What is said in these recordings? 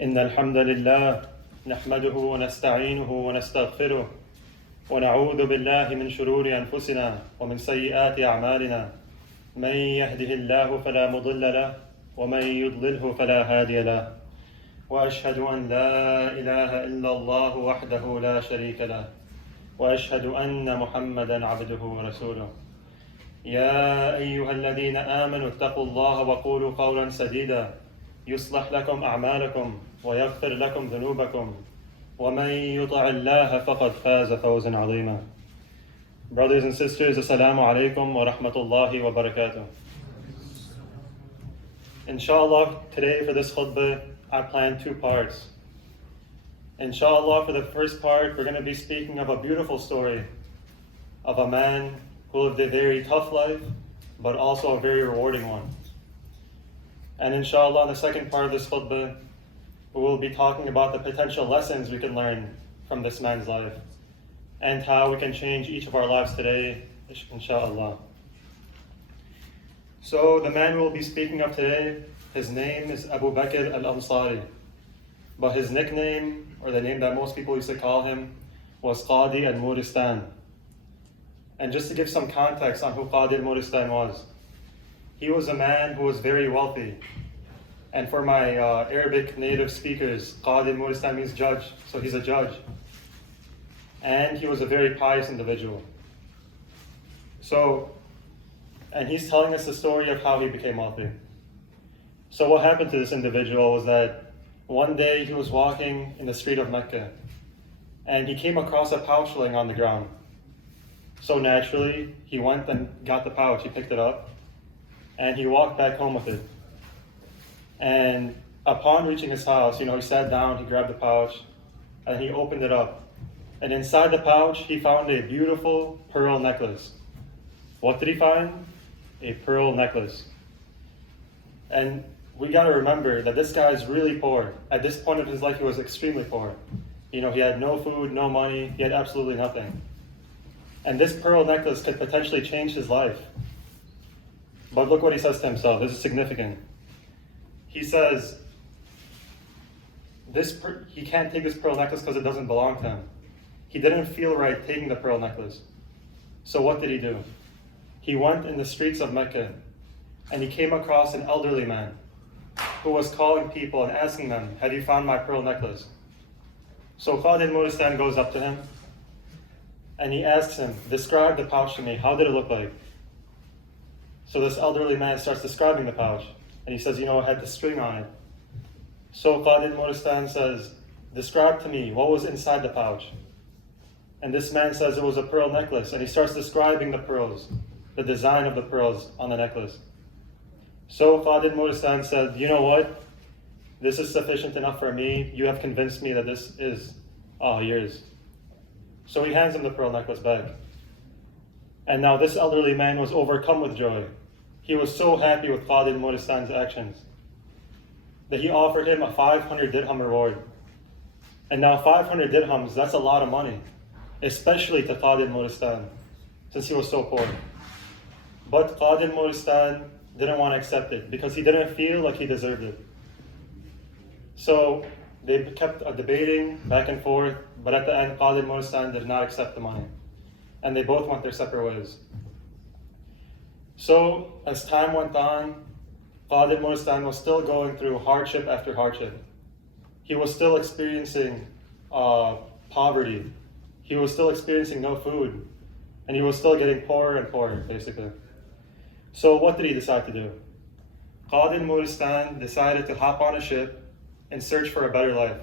إن الحمد لله نحمده ونستعينه ونستغفره ونعوذ بالله من شرور أنفسنا ومن سيئات أعمالنا من يهده الله فلا مضل له ومن يضلله فلا هادي له وأشهد أن لا إله إلا الله وحده لا شريك له وأشهد أن محمدا عبده ورسوله يا أيها الذين آمنوا اتقوا الله وقولوا قولا سديدا يصلح لكم أعمالكم ويغفر لكم ذنوبكم ومن يطع الله فقد فاز فوزا عظيما. Brothers and sisters, Assalamu alaikum wa rahmatullahi wa barakatuh. Inshallah, today for this khutbah, I plan two parts. Inshallah, for the first part, we're going to be speaking of a beautiful story of a man who lived a very tough life, but also a very rewarding one. And inshallah, in the second part of this khutbah, we will be talking about the potential lessons we can learn from this man's life and how we can change each of our lives today, inshallah. So the man we will be speaking of today, his name is Abu Bakr al-Ansari, but his nickname, or the name that most people used to call him, was Qadi al-Muristan. And just to give some context on who Qadi al-Muristan was, he was a man who was very wealthy. And for my Arabic native speakers, Qadi al-Muristan means judge, so he's a judge. And he was a very pious individual. And he's telling us the story of how he became wealthy. So what happened to this individual was that one day he was walking in the street of Mecca, and he came across a pouch laying on the ground. So naturally, he went and got the pouch, he picked it up, and he walked back home with it. And upon reaching his house, he sat down, he grabbed the pouch, and he opened it up. And inside the pouch, he found a beautiful pearl necklace. What did he find? A pearl necklace. And we got to remember that this guy is really poor. At this point of his life, he was extremely poor. He had no food, no money, he had absolutely nothing. And this pearl necklace could potentially change his life. But look what he says to himself. This is significant. He says he can't take this pearl necklace because it doesn't belong to him. He didn't feel right taking the pearl necklace. So what did he do? He went in the streets of Mecca and he came across an elderly man who was calling people and asking them, "Have you found my pearl necklace?" So Qadi al-Muristan goes up to him and he asks him, "Describe the pouch to me. How did it look like?" So this elderly man starts describing the pouch. And he says, it had the string on it. So Qadi al-Muristan says, "Describe to me, what was inside the pouch?" And this man says it was a pearl necklace. And he starts describing the pearls, the design of the pearls on the necklace. So Qadi al-Muristan said, "You know what? This is sufficient enough for me. You have convinced me that this is yours." So he hands him the pearl necklace back. And now this elderly man was overcome with joy. He was so happy with Qadi al-Muristan's actions that he offered him a 500 dirham reward. And now 500 dirhams, that's a lot of money, especially to Qadi al-Muristan, since he was so poor. But Qadi al-Muristan didn't want to accept it because he didn't feel like he deserved it. So they kept debating back and forth, but at the end, Qadi al-Muristan did not accept the money. And they both went their separate ways. So as time went on, Qadi al-Muristan was still going through hardship after hardship. He was still experiencing poverty. He was still experiencing no food. And he was still getting poorer and poorer, basically. So what did he decide to do? Qadi al-Muristan decided to hop on a ship and search for a better life.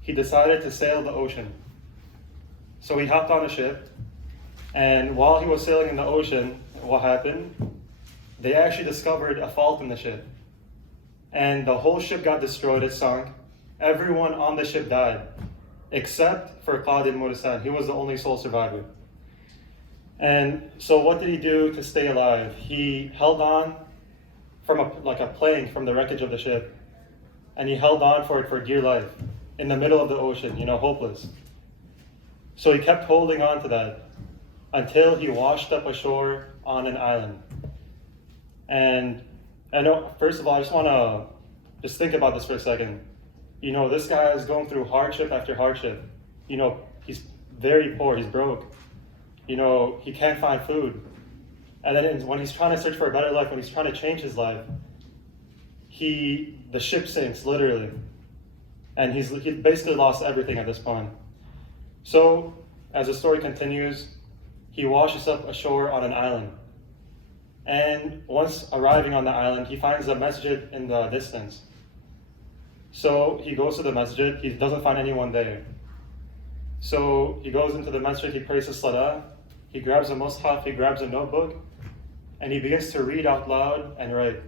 He decided to sail the ocean. So he hopped on a ship, and while he was sailing in the ocean, what happened? They actually discovered a fault in the ship. And the whole ship got destroyed, it sunk. Everyone on the ship died, except for Qadi al-Muristan. He was the only sole survivor. And so what did he do to stay alive? He held on from a plank from the wreckage of the ship. And he held on for it for dear life, in the middle of the ocean, hopeless. So he kept holding on to that until he washed up ashore on an island. And I know, first of all, I just want to think about this for a second. This guy is going through hardship after hardship. He's very poor, he's broke. He can't find food. And then when he's trying to search for a better life, when he's trying to change his life, the ship sinks, literally. And he basically lost everything at this point. So, as the story continues, he washes up ashore on an island. And once arriving on the island, he finds a masjid in the distance. So he goes to the masjid, he doesn't find anyone there. So he goes into the masjid, he prays his salah, he grabs a mushaf, he grabs a notebook, and he begins to read out loud and write.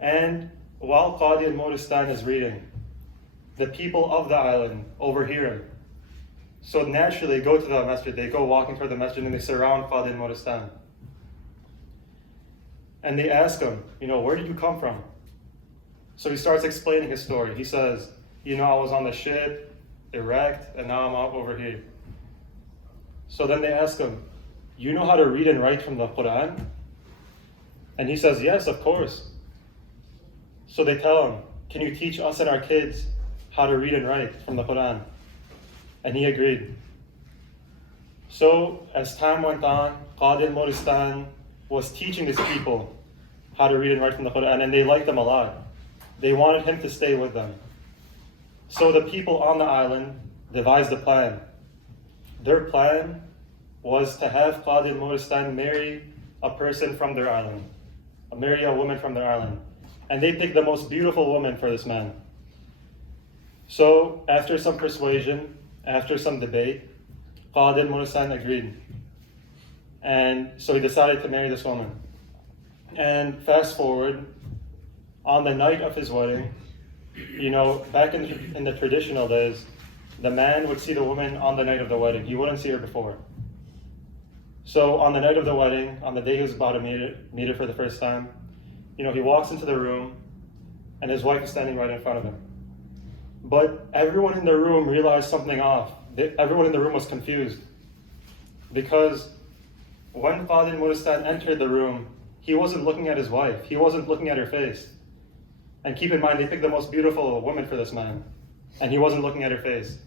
And while Qadi al-Muristan is reading, the people of the island overhear him. So naturally they go to the masjid, they go walking toward the masjid and they surround Qadi al-Muristan. And they ask him, where did you come from? So he starts explaining his story. He says, I was on the ship, it wrecked, and now I'm up over here. So then they ask him, you know how to read and write from the Quran? And he says, yes, of course. So they tell him, can you teach us and our kids how to read and write from the Quran? And he agreed. So as time went on, Qadi al-Muristan was teaching his people how to read and write from the Quran, and they liked him a lot. They wanted him to stay with them. So the people on the island devised a plan. Their plan was to have Qadi al-Muristan marry a person from their island, marry a woman from their island. And they picked the most beautiful woman for this man. So after some persuasion, after some debate, Qadi al-Muristan agreed. And so he decided to marry this woman. And fast forward, on the night of his wedding, back in the traditional days, the man would see the woman on the night of the wedding. He wouldn't see her before. So on the night of the wedding, on the day he was about to meet her for the first time, he walks into the room and his wife is standing right in front of him. But everyone in the room realized something off. Everyone in the room was confused. Because when Qadi al-Muristan entered the room, he wasn't looking at his wife. He wasn't looking at her face. And keep in mind, they picked the most beautiful woman for this man. And he wasn't looking at her face.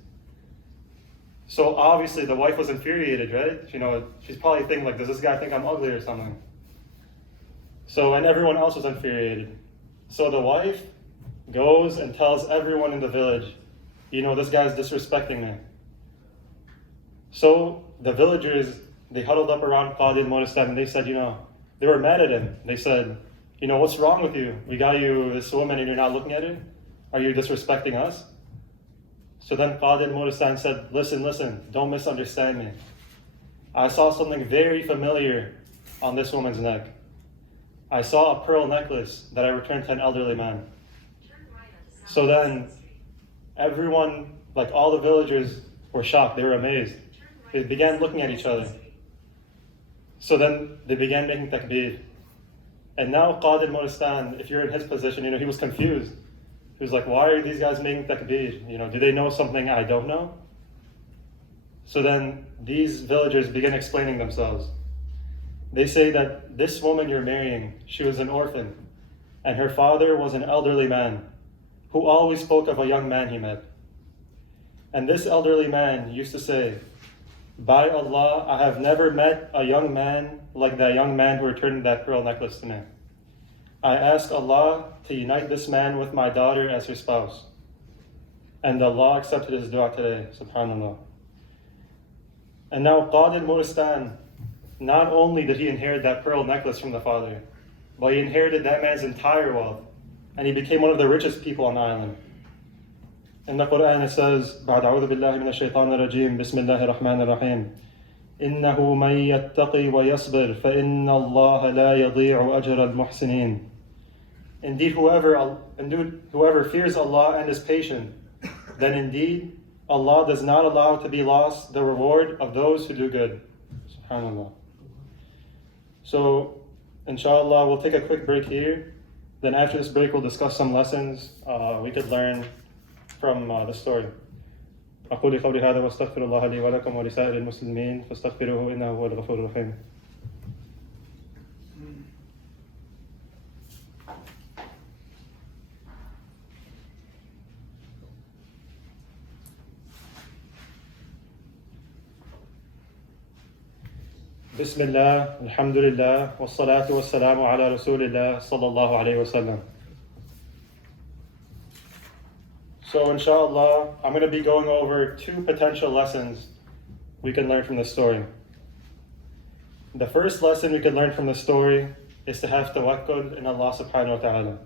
So obviously the wife was infuriated, right? She's probably thinking does this guy think I'm ugly or something? So, and everyone else was infuriated. So the wife goes and tells everyone in the village, this guy's disrespecting me. So the villagers, they huddled up around Qadi al-Muristan and they said, they were mad at him. They said, what's wrong with you? We got you this woman and you're not looking at her? Are you disrespecting us? So then Qadi al-Muristan said, listen, don't misunderstand me. I saw something very familiar on this woman's neck. I saw a pearl necklace that I returned to an elderly man. So then everyone, all the villagers were shocked, they were amazed. They began looking at each other. So then they began making takbir. And now Qadi al-Muristan, if you're in his position, he was confused. He was like, why are these guys making takbir? Do they know something I don't know? So then these villagers begin explaining themselves. They say that this woman you're marrying, she was an orphan, and her father was an elderly man who always spoke of a young man he met. And this elderly man used to say, by Allah, I have never met a young man like that young man who returned that pearl necklace to me. I ask Allah to unite this man with my daughter as her spouse. And Allah accepted his dua today, subhanAllah. And now Qadi al-Muristan, not only did he inherit that pearl necklace from the father, but he inherited that man's entire wealth. And he became one of the richest people on the island. In the Quran it says, بعد أعوذ بالله من الشيطان الرجيم بسم الله الرحمن الرحيم إنه من يتقي ويصبر فإن الله لا يضيع أجر المحسنين. Indeed, whoever fears Allah and is patient, then indeed Allah does not allow to be lost the reward of those who do good. SubhanAllah. So, inshallah, we'll take a quick break here. Then after this break, we'll discuss some lessons we could learn from the story. أقول قولي هذا واستغفر الله لي ولكم ولسائر المسلمين فاستغفروه إنه هو الغفور الرحيم. Bismillah, alhamdulillah, wa salatu wa salamu ala rasulillah, sallallahu alayhi wa sallam. So inshallah, I'm going to be going over 2 potential lessons we can learn from this story. The first lesson we can learn from the story is to have tawakkul in Allah subhanahu wa ta'ala.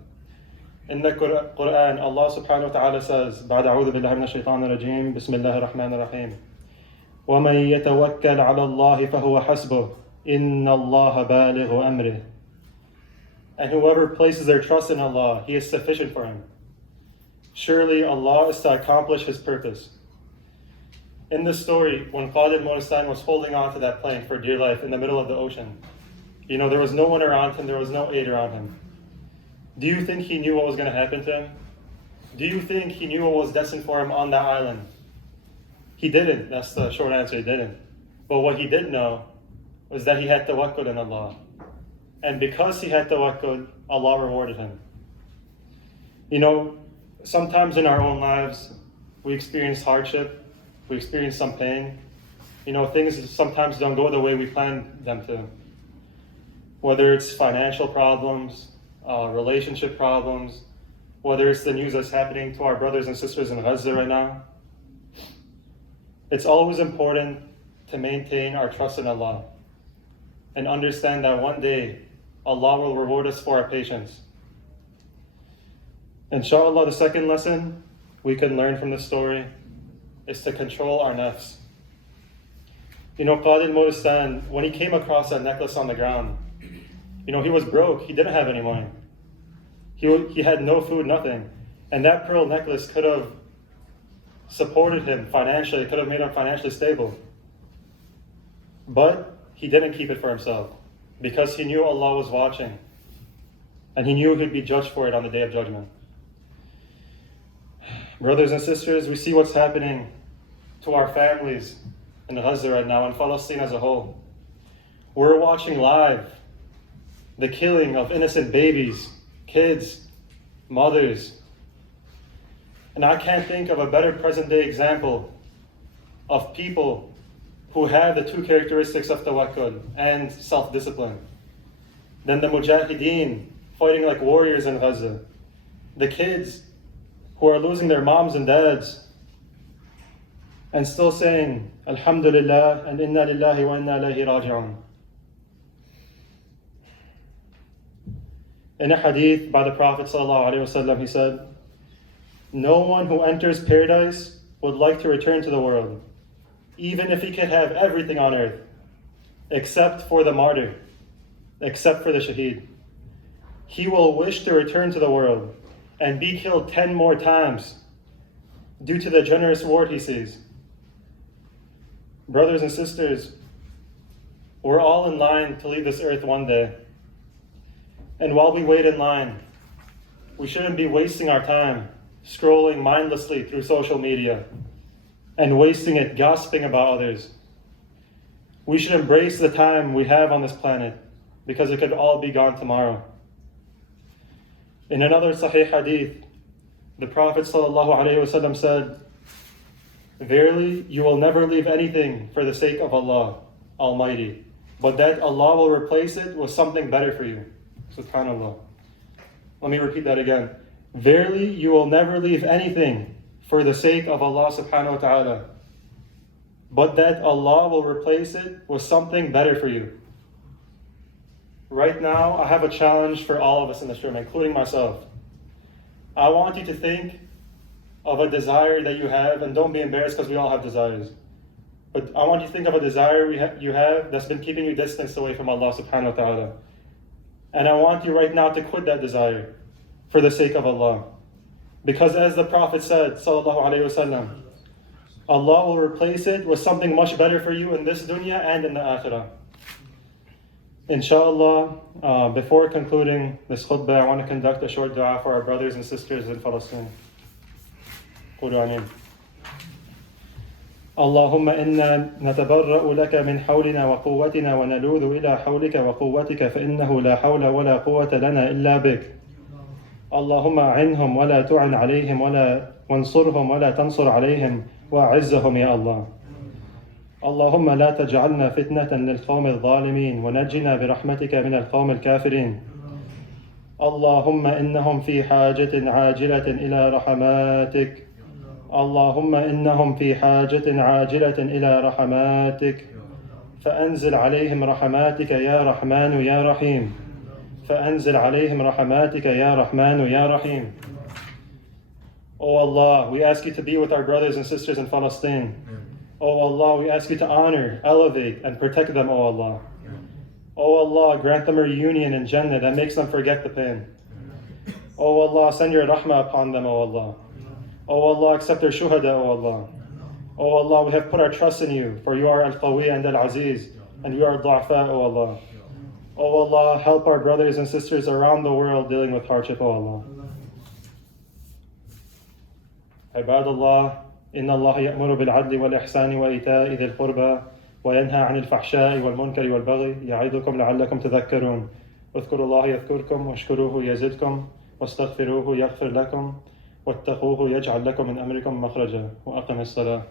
In the Quran, Allah subhanahu wa ta'ala says, بعد أعوذ بالله من الشيطان الرجيم, بسم الله الرحمن الرحيم. وَمَن يَتَوَكَّلْ عَلَى اللَّهِ فَهُوَ حَسْبُهُ إِنَّ اللَّهَ بَالِغُ أَمْرِهِ. And whoever places their trust in Allah, He is sufficient for him. Surely Allah is to accomplish His purpose. In this story, when Khalid Monistan was holding on to that plane for dear life in the middle of the ocean, there was no one around him, there was no aid around him. Do you think he knew what was going to happen to him? Do you think he knew what was destined for him on that island? He didn't. That's the short answer, he didn't. But what he did know was that he had tawakkul in Allah. And because he had tawakkul, Allah rewarded him. Sometimes in our own lives, we experience hardship, we experience some pain. Things sometimes don't go the way we planned them to. Whether it's financial problems, relationship problems, whether it's the news that's happening to our brothers and sisters in Gaza right now. It's always important to maintain our trust in Allah and understand that one day Allah will reward us for our patience. Inshallah, the second lesson we can learn from this story is to control our nafs. Khalid Monistan, when he came across that necklace on the ground, he was broke, he didn't have any money. He had no food, nothing. And that pearl necklace could have supported him financially, it could have made him financially stable. But he didn't keep it for himself because he knew Allah was watching and he knew he'd be judged for it on the Day of Judgment. Brothers and sisters, we see what's happening to our families in Gaza right now and Palestine as a whole. We're watching live the killing of innocent babies, kids, mothers. And I can't think of a better present day example of people who have the 2 characteristics of tawakkul and self-discipline than the mujahideen fighting like warriors in Gaza. The kids who are losing their moms and dads and still saying, Alhamdulillah and Inna Lillahi wa Inna Ilayhi Raji'un. In a hadith by the Prophet ﷺ, he said, no one who enters paradise would like to return to the world, even if he could have everything on earth, except for the martyr, except for the shaheed. He will wish to return to the world and be killed 10 more times due to the generous reward he sees. Brothers and sisters, we're all in line to leave this earth one day. And while we wait in line, we shouldn't be wasting our time scrolling mindlessly through social media and wasting it gossiping about others. We should embrace the time we have on this planet because it could all be gone tomorrow. In another Sahih Hadith, the Prophet ﷺ said, verily, you will never leave anything for the sake of Allah Almighty, but that Allah will replace it with something better for you. SubhanAllah. Let me repeat that again. Verily, you will never leave anything for the sake of Allah subhanahu wa ta'ala, but that Allah will replace it with something better for you. Right now, I have a challenge for all of us in this room, including myself. I want you to think of a desire that you have, and don't be embarrassed because we all have desires. But I want you to think of a desire you have that's been keeping you distanced away from Allah subhanahu wa ta'ala. And I want you right now to quit that desire for the sake of Allah. Because as the Prophet said, sallallahu alayhi wasallam, Allah will replace it with something much better for you in this dunya and in the akhirah. Inshallah, before concluding this khutbah, I want to conduct a short dua for our brothers and sisters in Palestine. قولوا آمين. اللهم إنا نتبرأ لك من حولنا وقوتنا ونلوذ إلى حولك وقوتك فإنه لا حول ولا قوة لنا إلا بك. اللهم أعنهم ولا تعن عليهم وانصرهم ولا تنصر عليهم وأعزهم يا الله. اللهم لا تجعلنا فتنة للقوم الظالمين ونجنا برحمتك من القوم الكافرين. اللهم إنهم في حاجة عاجلة إلى رحماتك. اللهم إنهم في حاجة عاجلة إلى رحماتك، فأنزل عليهم رحماتك يا رحمن يا رحيم. فأنزل عليهم رحماتك يا رحمن يا رحيم. Oh Allah, we ask you to be with our brothers and sisters in Palestine. Oh Allah, we ask you to honor, elevate, and protect them, oh Allah. Oh Allah, grant them a reunion in Jannah that makes them forget the pain. Oh Allah, send your rahmah upon them, oh Allah. Oh Allah, accept their shuhada, oh Allah. Oh Allah, we have put our trust in you, for you are Al-Qawi and Al-Aziz, and you are Al-Du'afa, oh Allah. Oh Allah, help our brothers and sisters around the world dealing with hardship, oh Allah. عباد الله إن الله يأمر بالعدل والإحسان وإيتاء ذي القربى وينهى عن الفحشاء والمنكر والبغي يعظكم لعلكم تذكرون. اذكروا الله يذكركم واشكروه يزدكم واستغفروه يغفر لكم واتقوه يجعل لكم من أمركم مخرجا. وأقم الصلاة.